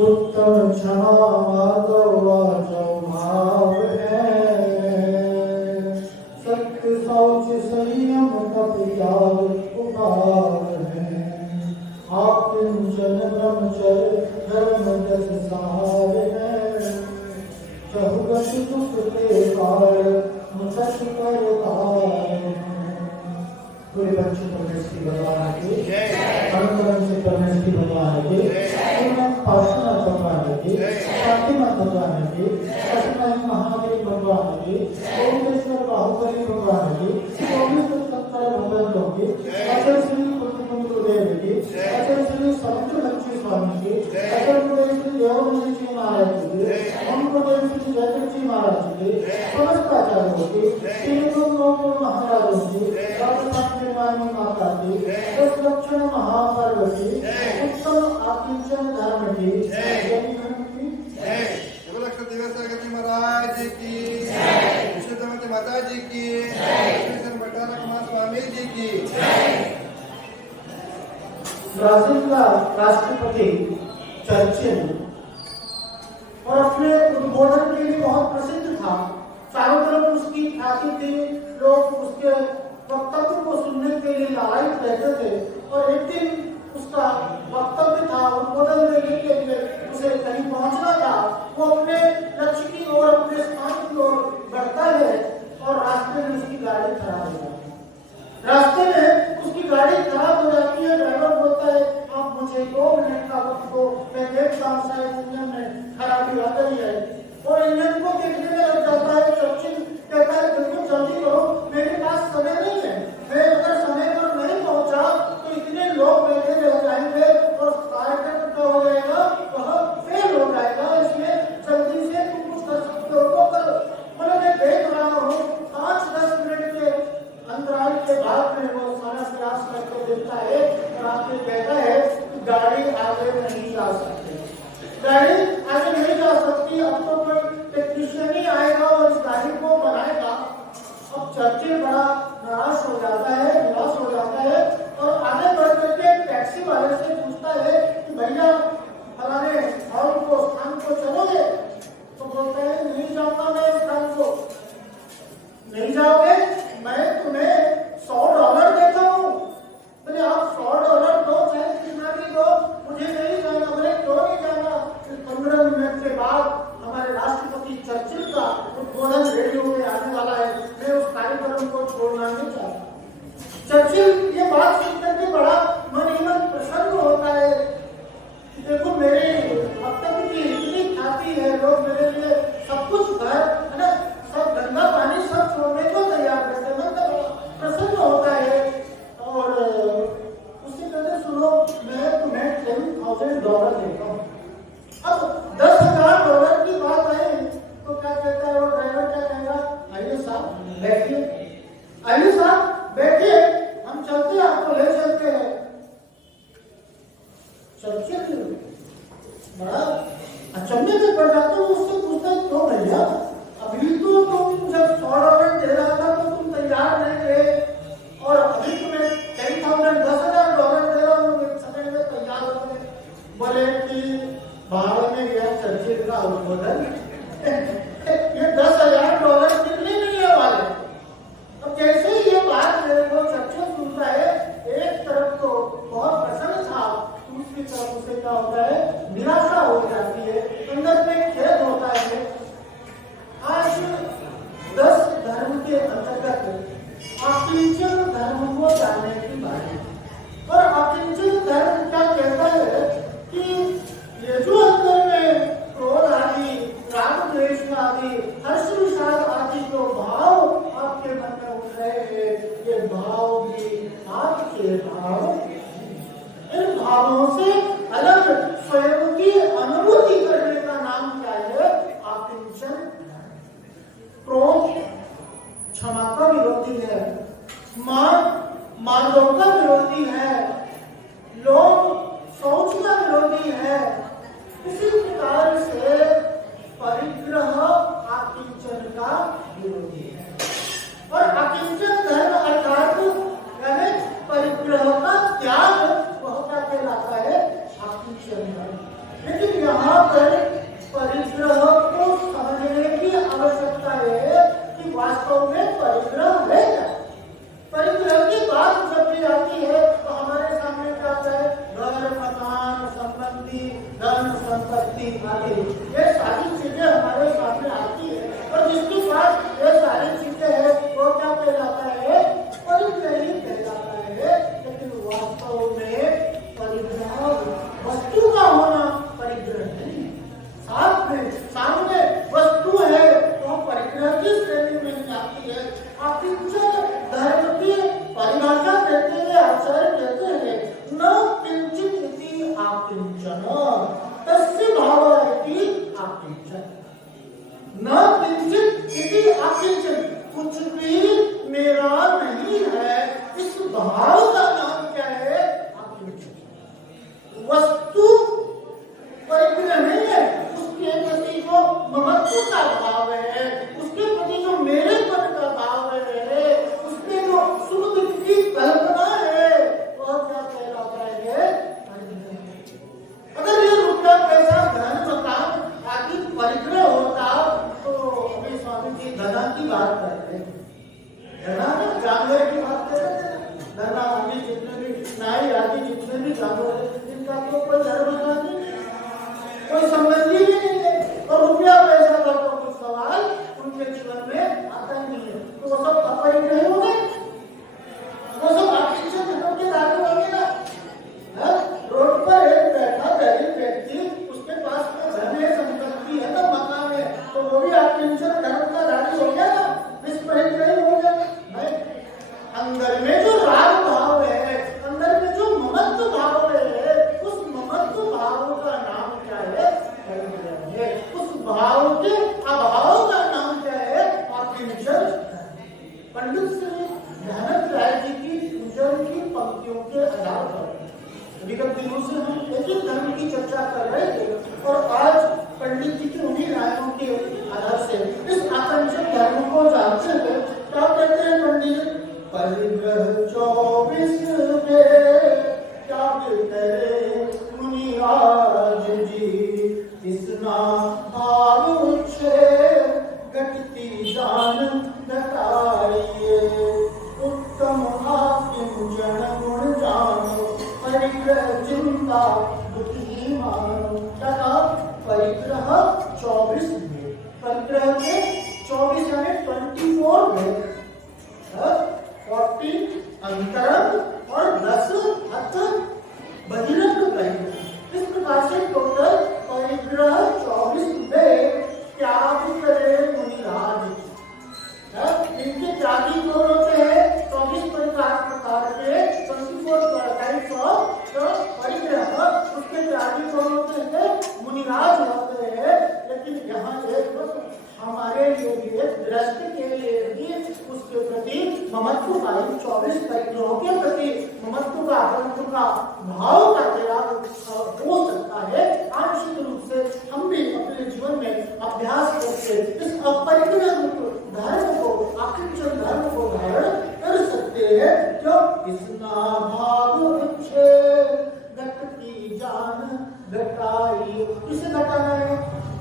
उत्तम क्षमा माधव वाचो भाव है, सत्य शौच संयम तप त्याग उभाव है। आप किंचन ब्रह्मचर्य धर्म दस सार है, चहुगत दुख के काल मुसत कर तार। पूरे बच्चे परमेश्वरी भगवान की अनुकरण से परमेश्वरी भगवान की पार्श्वनाथ भगवान की शांतिनाथ भगवान की सत्यनारायण महादेव भगवान की ओमकेश्वर बाहुबली भगवान की ओमेश्वर सत्तर भगवान की अचल श्री गुरुदेव की अचल श्री समुद्र लक्ष्मी स्वामी की अचल गुरुदेव श्री देवमणि जी महाराज की ओम गुरुदेव श्री जयदेव जी महाराज की समस्त आचार्यों की तीन महाराजों की माता की दस लक्षण महापर्व की उत्तम आकिंचन धर्म की दिवस महाराज की विश्वमती माता जी की स्वामी जी की। ब्राजील का राष्ट्रपति चर्चिल और अपने उद्बोधन के लिए बहुत प्रसिद्ध था। चारों तरफ उसकी ख्याति थी, लोग उसके वक्तव्य को सुनने के लिए लालायित रहते थे। और एक दिन उसका वक्तव्य था, उद्बोधन देने के लिए उसे कहीं पहुंचना था। वो अपने लक्ष्य की ओर, अपने स्थान की ओर बढ़ता है और रास्ते में उसकी गाड़ी खराब हो जाती है। रास्ते में उसकी गाड़ी खराब हो जाती है। ड्राइवर बोलता है आप मुझे 2 मिनट का वक्त दो, मैं देखता हूँ शायद इंजन में खराबी आ गई है। और इंजन को देखने में लग जाता है। चर्चिल कहता है बिल्कुल जल्दी करो, मेरे पास समय नहीं है। मैं अगर समय पर नहीं पहुंचा तो इतने लोग बैठे रह जाएंगे और कार्यक्रम क्या हो जाएगा, वह फेल हो जाएगा। इसलिए जल्दी से तुम कुछ कर सकते हो तो करो। मैं देख रहा हूँ 5-10 मिनट के अंतराल के बाद में वो सारा प्रयास करके देखता है और आपने कहता है कि गाड़ी आगे नहीं जा सकती, गाड़ी आगे नहीं जा सकती। अब तो कोई टेक्नीशियन ही आएगा और इस गाड़ी को बनाएगा। अब चर्चिल बड़ा निराश हो जाता है, निराश हो जाता है और आगे बढ़ करके टैक्सी वाले से पूछता है कि भैया फलाने हॉल को स्थान को चलोगे? तो बोलता है नहीं जाऊंगा मैं इस स्थान को। नहीं जाओगे? मैं तुम्हें $100 देता हूँ। बोले आप $100 दो चाहे कितना भी दो, मुझे नहीं जाना। बोले क्यों नहीं जाना? 15 मिनट के बाद हमारे राष्ट्रपति चर्चिल का उद्बोधन रेडियो में आने वाला है, मैं उस कार्यक्रम को छोड़ना नहीं चाहता। चर्चिल ये बात सुन करके बड़ा मन ही मन प्रसन्न होता है। देखो मेरे वक्तव्य की इतनी ख्याति है, लोग मेरे लिए सब कुछ घर है ना, सब गंगा पानी सब छोड़ने को तैयार करते, मन तो प्रसन्न होता है। और उससे कहते सुनो मैं तुम्हें $10,000 देता हूँ। अब $10,000 की बात है तो क्या कहता है वो ड्राइवर, क्या कहेगा आइए साहब बैठिए, आइए साहब बैठिए, हम चलते हैं, आपको ले चलते हैं। चर्चिल बड़ा अचंभे में पड़ जाता है। उससे पूछता है क्यों भैया, अभी तो तुम जब $100 दे रहा था तो तुम तैयार नहीं थे और अभी तुम्हें $10,000 दे रहा हूँ, एक समय में तैयार हो गए। बोले कि बाहर में गया चर्चिल का उद्बोधन, ये $10,000 कितने मिलने वाले। अब जैसे ही ये बात मेरे को चर्चिल सुनता है, एक तरफ तो बहुत प्रसन्न था, दूसरी तरफ उसे क्या होता है, निराशा हो जाती है, अंदर में खेद होता है। आज 10 धर्म के अंतर्गत अकिंचन धर्म को जानने की बात है। और अकिंचन धर्म क्या कहता है कि ये जो अंदर में क्रोध आदि, राग द्वेष आदि, हर्ष विषाद आदि जो भाव आपके मन में उठ रहे हैं, ये भाव भी आपके भाव, इन भावों से अलग पर परिग्रह को समझने की आवश्यकता है कि वास्तव में परिग्रह है क्या। परिग्रह की बात जब भी आती है तो हमारे सामने क्या आता है, घर, मकान, संपत्ति, धन, संपत्ति आदि, ये सारी चीजें हमारे सामने आती है। और जिसके पास ये सारी चीजें है वो क्या कहलाता है, परिग्रह ही कहलाता है। लेकिन वास्तव में परिग्रह वस्तु का होना परिग्रह नहीं। साथ में सामने वस्तु है तो परिग्रह की श्रेणी में आती है। आकिंचन धर्म की परिभाषा देते हैं, आचार्य कहते हैं, न किंचित इति आकिंचन तस्य भावः इति आकिंचन। न किंचित इति आकिंचन, कुछ भी मेरा नहीं है, इस भाव का नाम क्या है, आकिंचन। वस्तु परिग्रह नहीं है, उसके प्रति जो ममत्व का भाव है, उसके प्रति जो मेरेपन का भाव है, उसमें जो सुख दुख की कल्पना है, वह क्या कहलाता है, अगर ये रुपया पैसा धन मकान आदि परिग्रह होता तो अभी स्वामी जी धना की बात करते हैं, धना जानवर की बात कर रहे थे। धना आदि जितने भी नाई आदि जितने भी जानवर है, इनका तो कोई धर्म नहीं, कोई संबंधी ही नहीं है। और रुपया पैसा का तो कुछ सवाल उनके जीवन में आता ही नहीं है। तो वो सब अपरिग्रही हो गए, वो सब आकिंचन धर्म के दागी हो गए ना। रोड पर एक बैठा गरीब व्यक्ति, उसके पास तो धन है, संपत्ति है, तो मकान है, तो वो भी आकिंचन धर्म का दागी हो गया ना, निष्परिग्रही हो गया नहीं। अंदर में जो राग भाव है, अंदर में जो ममत्व भाव है, उस ममत्व भाव का नाम क्या है, परिग्रह है। उस भाव के अभाव का नाम क्या है, आकिंचन। पंडित श्री ध्यानंद राय जी की पूजन की पंक्तियों के आधार पर विगत दिनों से हम एक ही धर्म की चर्चा कर रहे थे, और आज पंडित जी की उन्हीं रायों के आधार से इस आकांक्षक धर्म को जानते हैं। क्या कहते हैं पंडित, परिग्रह 24 में त्याग करे मुनिराज जी, इसना भाव छे घटती जान घटाइए, उत्तम आकिंचन गुण जानो, परिग्रह चिंता बुद्धि मानो। क्या कहा, परिग्रह 24 में, परिग्रह के 24 यानी 24 में 40 अंतरंग और 10 हथ बहिरंग परिग्रह। इस प्रकार से टोटल परिग्रह 24 में त्याग करे मुनिराज। इनके त्यागी कौन होते हैं, 24 प्रकार के 24 टाइप्स ऑफ परिग्रह, उसके त्यागी कौन होते हैं, मुनिराज होते हैं। लेकिन यहाँ एक हमारे लिए भी, दृष्टि के लिए भी उसके प्रति ममत्व का, 24 परिग्रहों के प्रति ममत्व का, बंधु का भाव का त्याग हो सकता है। आंशिक रूप से हम भी अपने जीवन में अभ्यास करके इस अपरिग्रह धर्म को, आकिंचन धर्म को धारण कर सकते हैं। क्यों, इसना भाव अच्छे घटती जान घटाई। इसे घटाना है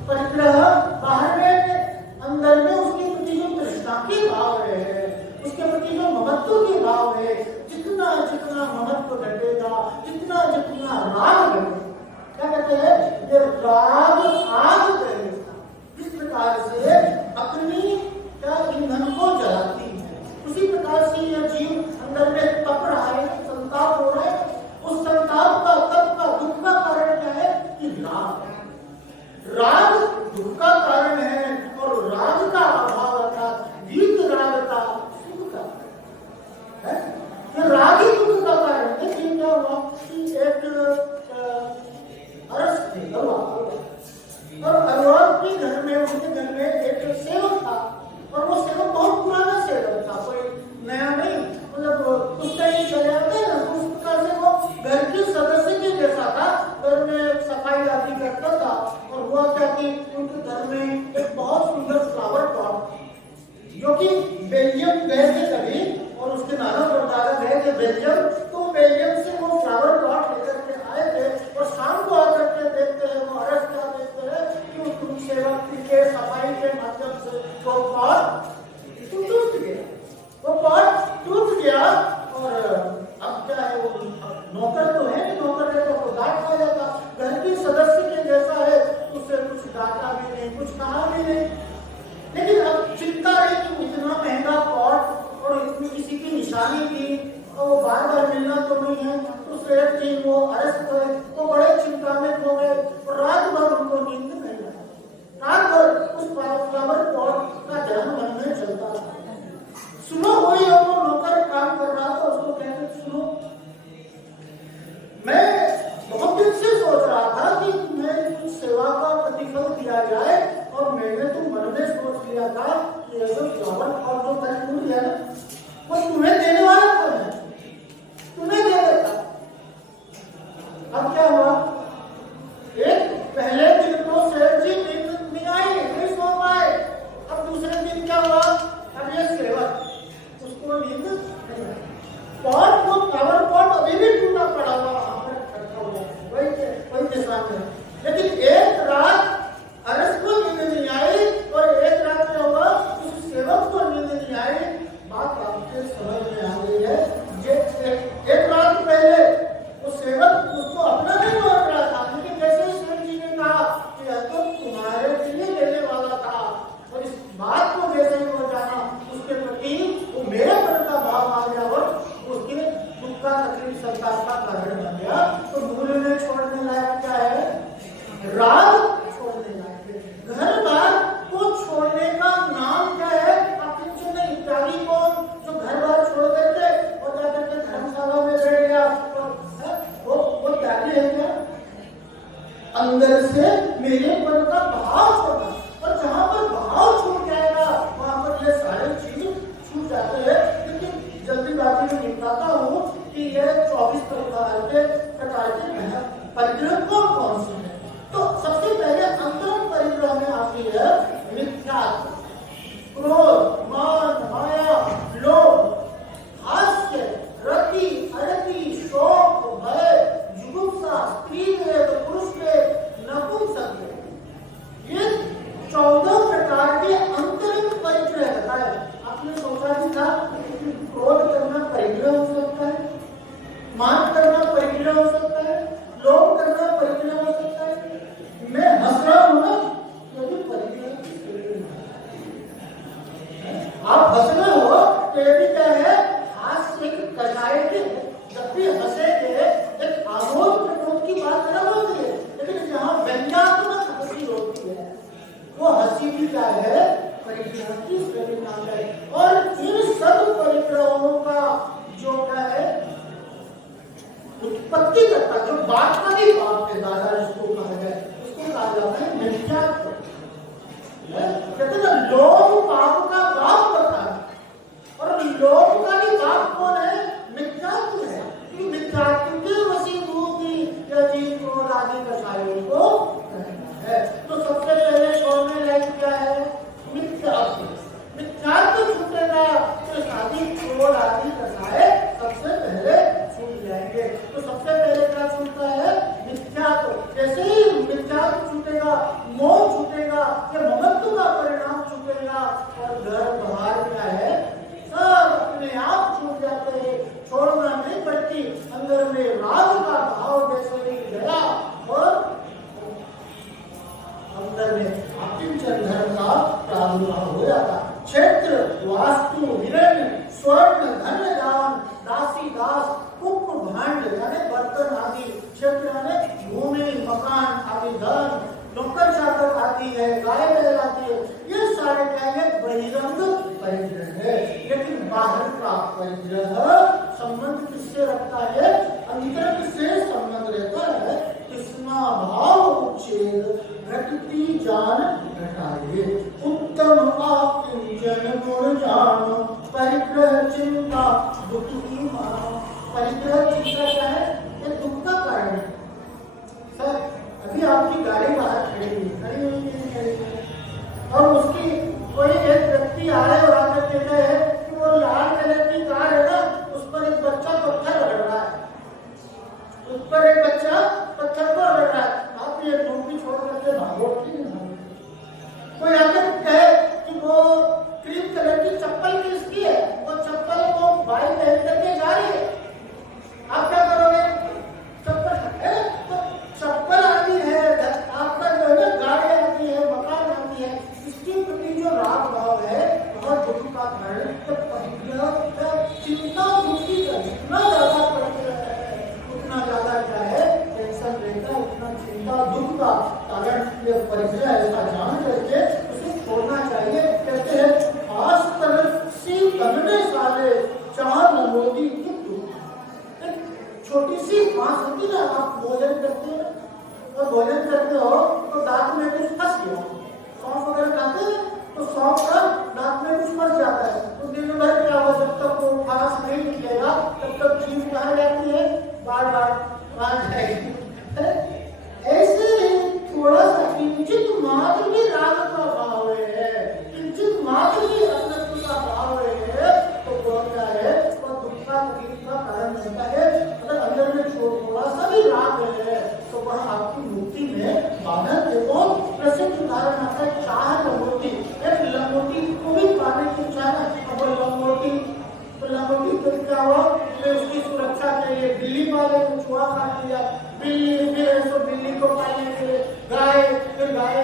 परिग्रह, बाहर में, अंदर में उसके प्रति जो तृष्णा के भाव है, उसके प्रति जो ममत्व के भाव है, जितना जितना ममत्व घटेगा, जितना जितना राग घटेगा, क्या कहते हैं, ये राग आग करेगा। इस प्रकार से अपनी क्या ईंधन को जलाती है, उसी प्रकार से यह जीव अंदर में तप रहा है, संताप हो रहा है। उस संताप का, तप का, दुख का कारण क्या है, कि राग। राग दुख का कारण है, और राग का अभाव अर्थात वीत रागता सुख का है। तो राग ही दुख का कारण है। कि क्या हुआ कि एक अरस थे, और अरवा के घर में, उनके घर में एक सेवक था, और वो सेवक बहुत पुराना सेवक था, कोई नया नहीं, मतलब उसका ही चले आते हैं। उस प्रकार से वो घर के सदस्य के जैसा था, घर में सफाई आदि करता था। और हुआ क्या कि उनके घर में एक बहुत सुंदर फ्लावर पॉट, जो कि बेल्जियम गए थे कभी, और उसके नाना परदादा गए थे बेल्जियम, तो बेल्जियम से वो फ्लावर पॉट लेकर के आए थे। और शाम को आकर के देखते हैं, वो अरस क्या देखते राग छोड़ने जाएंगे। घर बार को छोड़ने का नाम क्या है? अकिंचन इत्यादि को जो घर बार छोड़ देते और जाकर के धर्मशाला में बैठ गया, वो त्यागी है क्या? अंदर से मेरे मन का भाव छोड़ना, और जहां पर भाव छूट जाएगा वहां पर ये सारे चीज छूट जाते हैं। लेकिन जल्दीबाजी में निपटाता हूँ कि ये 24 प्रकार के परिग्रह कौन से हैं। तो सबसे पहले अंतरंग परिग्रह में आती है मिथ्यात्व, क्रोध, मान, माया, लोभ, हास्य, रति, अरति, शोक, भय, जुगुप्सा, स्त्री भेद, पुरुष भेद, नपुंसक। ये 14 प्रकार के अंतरंग परिग्रह बताए। आपने सोचा भी था कि क्रोध करना परिग्रह हो सकता है, मान करना परिग्रह हो सकता है, लोभ करना परिग्रह हो सकता है, मैं हंस रहा हूं ना, तो भी परिग्रह। आप हंस रहे हो तो ये भी क्या है? हास्य एक कषाय के, जब भी हंसेंगे एक आमोद प्रमोद की बात अलग होती है, लेकिन जहां व्यंग्यात्मक हंसी होती है वो हंसी भी क्या है? परिग्रह की श्रेणी में आता है। और इन सब परिग्रहों का जो क्या है उत्पत्ति करता, जो बात का भी बाप है, दादा जिसको कहा जाए, उसको कहा जाता है मिथ्यात्व। कहते ना लोभ पाप का बाप करता है, और लोभ का भी बाप कौन है? मिथ्यात्व है। मिथ्यात्व के वशीभूति या जीव क्रोध आदि कषायों को करना है। तो सबसे पहले छोड़ने लायक क्या है? मिथ्यात्व। मिथ्यात्व छूटेगा तो शादी क्रोध आदि कषाय सबसे पहले छूट जाएंगे। तो सबसे पहले क्या छूटता है? मिथ्यात्व। जैसे ही मिथ्यात्व छूटेगा, मोह छूटेगा, या ममत्व का परिणाम छूटेगा, और घर बाहर क्या है? सब अपने आप छूट जाते हैं, छोड़ना नहीं पड़ती। अंदर में राग का भाव जैसे ही गया और अंदर में अकिंचन धर्म का प्रादुर्भाव हो जाता। क्षेत्र, वास्तु, हिरण्य, स्वर्ण, धन, दान, दासी, दास, कुप, भांड यानी बर्तन आदि, क्षेत्र यानी भूमि, मकान आदि, धन, नौकर चाकर आती है, गाय बैल आती है, ये सारे क्या है? बहिरंग परिग्रह है। लेकिन बाहर का परिग्रह संबंध किससे रखता है? अंतरंग से संबंध रहता है। कृष्णा भाव उच्छेद घटती जान घटाए, उत्तम आकिंचन गुण जानो, परिग्रह चिंता दुख की मानो। परिग्रह चिंता क्या है? ये दुख का कारण है। सर अभी आपकी गाड़ी बाहर खड़ी हुई और उसकी कोई एक व्यक्ति आए और आकर कहता है कि वो लाल कलर की कार है ना, उस पर एक बच्चा पत्थर रगड़ रहा है, उस पर एक बच्चा पत्थर को रगड़ रहा है। आप ये नौकरी छोड़ करके भागो कि नहीं? कोई आकर कहे कि वो क्रीम कलर की चप्पल किसकी है, वो चप्पल को भाई पहन करके जा रही है, आप क्या करोगे? चप्पल है तो चप्पल आती है, आपका जो है गाड़ी आती है, मकान आती है, इसके प्रति जो राग भाव है बहुत दुख का कारण। चिंता दुखी का जितना ज्यादा पड़ता है उतना ज्यादा क्या है? टेंशन रहता है, उतना चिंता दुख का कारण ये परिग्रह ऐसा जान करके उसे छोड़ना चाहिए। कहते हैं आस तरफ सी बनने साले चार नमोदी छोटी सी बांस होती ना, आप भोजन करते हो और भोजन करते हो तो दांत में कुछ फंस गया, सौंफ वगैरह खाते हैं तो सौंफ का दांत में कुछ फंस जाता है, तो दिन भर क्या हो, जब तक वो फांस नहीं निकलेगा तब तक जीभ कहाँ जाती है? बार बार वहां जाएगी। ऐसे थोड़ा सा किंचित मात्र भी राग का भाव है, किंचित मात्र भी अस्तित्व का भाव है, तो वो क्या है? वो दुख का तकलीफ का कारण बनता है। अगर अंदर में थोड़ा सा भी राग है तो वह आपकी मुक्ति में बाधा देखो। प्रसिद्ध उदाहरण आता है चाह लंगोटी। एक लंगोटी को भी पाने की इच्छा है, अब लंगोटी तो क्या हुआ? उसकी सुरक्षा के लिए बिल्ली पाले, चूहा काट लिया, बिल्ली फिर बिल्ली को पालने के लिए गाय, फिर गाय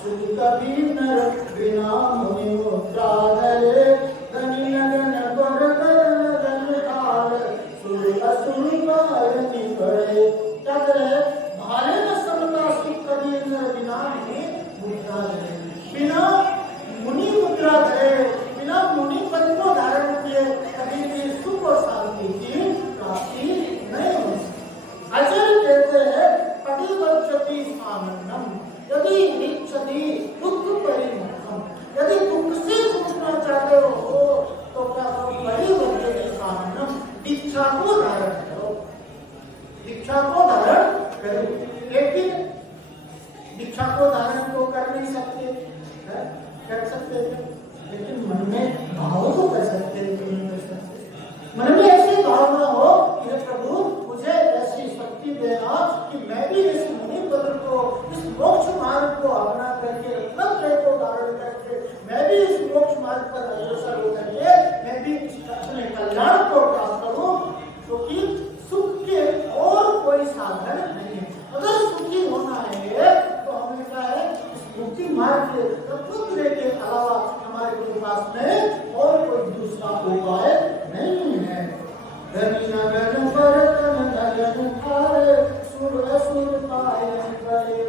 सुख कभी नर बिना मुनि मुद्रा धरे धनी नगन वर कर नगन हार सुर असुर पाय निकड़े। क्या करे? भाले न समता सुख कभी नर बिना मुनि मुद्रा धरे, बिना मुनि मुद्रा धरे, बिना मुनि पद को धारण किए कभी भी सुख और शांति की प्राप्ति नहीं हो सकती। आचार्य कहते हैं पतिवक्षति आनंदम यदि इच्छति दुख परिमुखम, यदि दुख से छूटना चाहते हो तो क्या करो? पतिवक्षति आनंदम, दीक्षा को धारण करो, दीक्षा को धारण करो। लेकिन दीक्षा को धारण तो कर नहीं सकते, कर सकते थे, लेकिन मन में भाव तो कर सकते थे, नहीं कर सकते। मन में ऐसी भावना हो कि प्रभु मुझे ऐसी शक्ति देना कि मैं भी इस मुनि पद को, इस मोक्ष मार्ग को अपना करके रत्नत्रय को धारण करके मैं भी इस मोक्ष मार्ग पर अग्रसर होकर के मैं भी अपने कल्याण को प्राप्त करूं, क्योंकि सुख के और कोई साधन नहीं है। अगर सुखी होना है तो हमें क्या है? मुक्ति मार्ग के रत्नत्रय के अलावा हमारे पास में और कोई दूसरा उपाय नहीं है। धनी नगन पर नगन हारे सुर असुर पाय करे।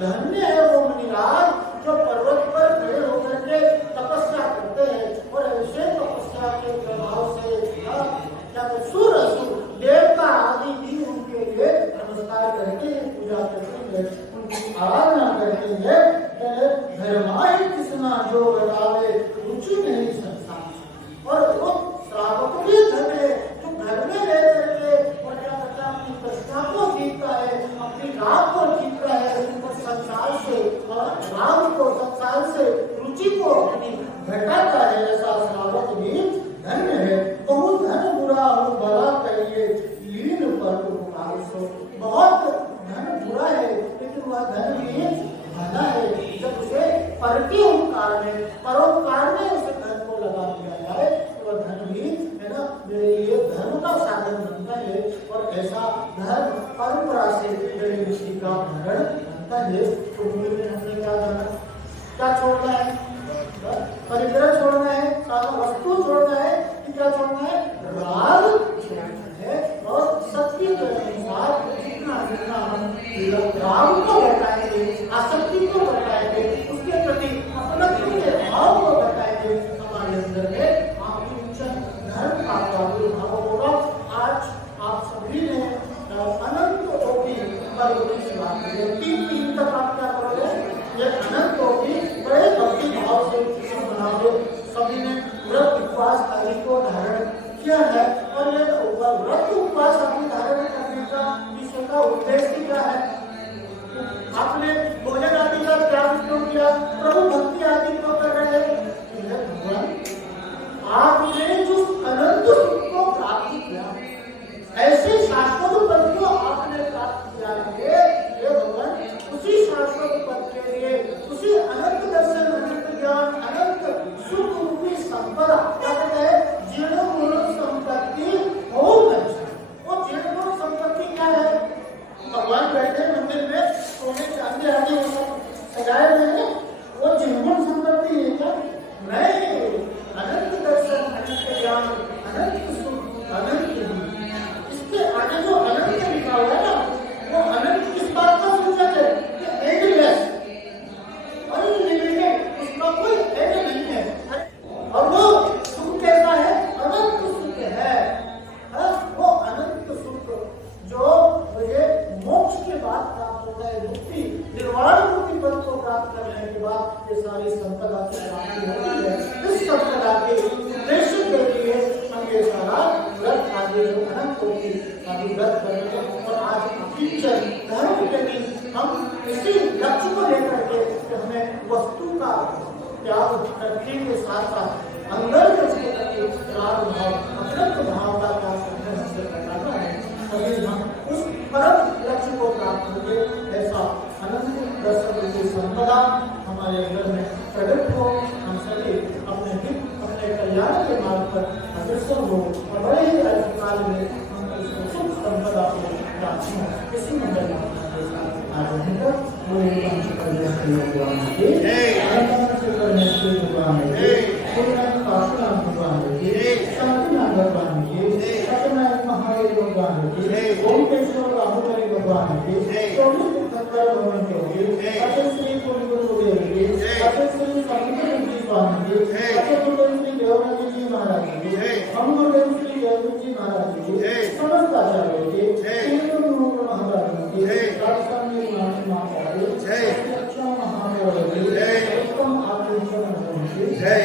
धन्य है वो मुनिराज जो पर्वत पर खड़े होकर के तपस्या करते हैं और ऐसे तपस्या के प्रभाव से क्या सुर असुर देवता आदि भी उनके लिए नमस्कार करते हैं, पूजा करते हैं, उनकी आराधना करते हैं। धर्माय कृष्णा जो बतावे रुचि नहीं संसार। और वो श्रावक भी धन है जो घर में रह करके और क्या करता है? अपनी प्रश्ना को जीतता है, अपनी राग को जीतता है और संसार से और राग को संसार से रुचि को अपनी घटाता है। ऐसा श्रावक भी धन्य है। बहुत धन बुरा हो भला करिए लीन पर उपकारो। बहुत धन बुरा है लेकिन वह धन भी भला है जब उसे परोपकार में उसे धन को लगा दिया जाए तो वह धन भी है ना मेरे लिए धर्म का साधन बनता है। और ऐसा धर्म परंपरा से मेरे ऋषि का भरण बनता है। तो हमने क्या करना, क्या छोड़ना है? परिग्रह छोड़ना है, सारा वस्तु छोड़ना है कि क्या छोड़ना है? राग छोड़ना है। और सत्य के अनुसार जितना जितना हम राग को बताएंगे, आसक्ति को बताएंगे, उसके प्रति अपना भाव को बताएंगे, हमारे अंदर में धर्म का प्रादुर्भाव होगा। आज आप सभी ने अनंत कोटि पर्व की सेवा की है। 3 तक आप क्या करोगे? ये अनंत कोटि बड़े भक्ति भाव से मनाओगे। सभी ने व्रत उपवास आदि को धारण किया है और ये व्रत उपवास आदि धारण करने का विषय का उद्देश्य क्या है? आपने भोजन आदि का त्याग क्यों किया? प्रभु भक्ति आदि क्यों कर रहे हैं? आपने जो अनंत सुख को प्राप्त किया, ऐसे शाश्वत पद को आपने प्राप्त किया है। ये भगवान उसी शाश्वत पद के लिए, उसी अनंत दर्शन, अनंत ज्ञान, अनंत सुख रूपी संपदा क्या कहते हैं? जीर्ण गुण संपत्ति हो। वो जीर्ण गुण संपत्ति क्या है? भगवान बैठे मंदिर में सोने चांदी आदि सजाए हुए हैं, वो जीर्ण गुण संपत्ति है क्या? नहीं। अनंत दर्शन, अनंत ज्ञान, अनंत सुख, अनंत इसके आगे जो अनंत लिखा हुआ है ना, वो अनंत किस बात का सूचक है? एंडलेस, अनलिमिटेड, उसका कोई एंड नहीं है। और वो सुख कैसा है? अनंत सुख है। वो अनंत सुख जो मुझे मोक्ष के बाद प्राप्त होता है, मुक्ति निर्वाण मुक्ति पद को प्राप्त करने के बाद ये सारी संपदा की प्राप्ति होती है। इस संपदा के उद्देश्य के लिए हम ये सारा व्रत आदि जो अनंत कोटि आदि व्रत करेंगे। और आज किंचन धर्म के दिन हम इसी लक्ष्य को लेकर के हमें वस्तु का त्याग करने के साथ साथ अंदर उसके प्रति राग भाव, अनंत भाव का त्याग करने हमसे करना है। तभी हम उस परम लक्ष्य को प्राप्त होंगे। ऐसा अनंत दर्शन की संपदा हमारे अंदर में प्रकट हो। हम सभी अपने हित, अपने कल्याण के मार्ग पर अग्रसर हो और बड़े ही काल में हम इस सुख संपदा को प्राप्त हो। इसी मंडल में आज श्री भगवान की अनंत से करने श्री भगवान की पूर्ण काशनाम भगवान की शांतिनाम भगवान की सत्यनारायण महादेव भगवान की ओमकेश्वर राहुलरी भगवान की चौबीस सत्तर भगवान की अतः श्री गुरु देव की अतः श्री समुद्र जी स्वामी की अतः गुरु श्री देवराज जी महाराज की हम गुरु श्री देव जी महाराज की समस्त आचार्यों की तीनों गुरु महाराज की राजस्थान में माता की रक्षा महादेव की उत्तम आत्मविश्वास की जय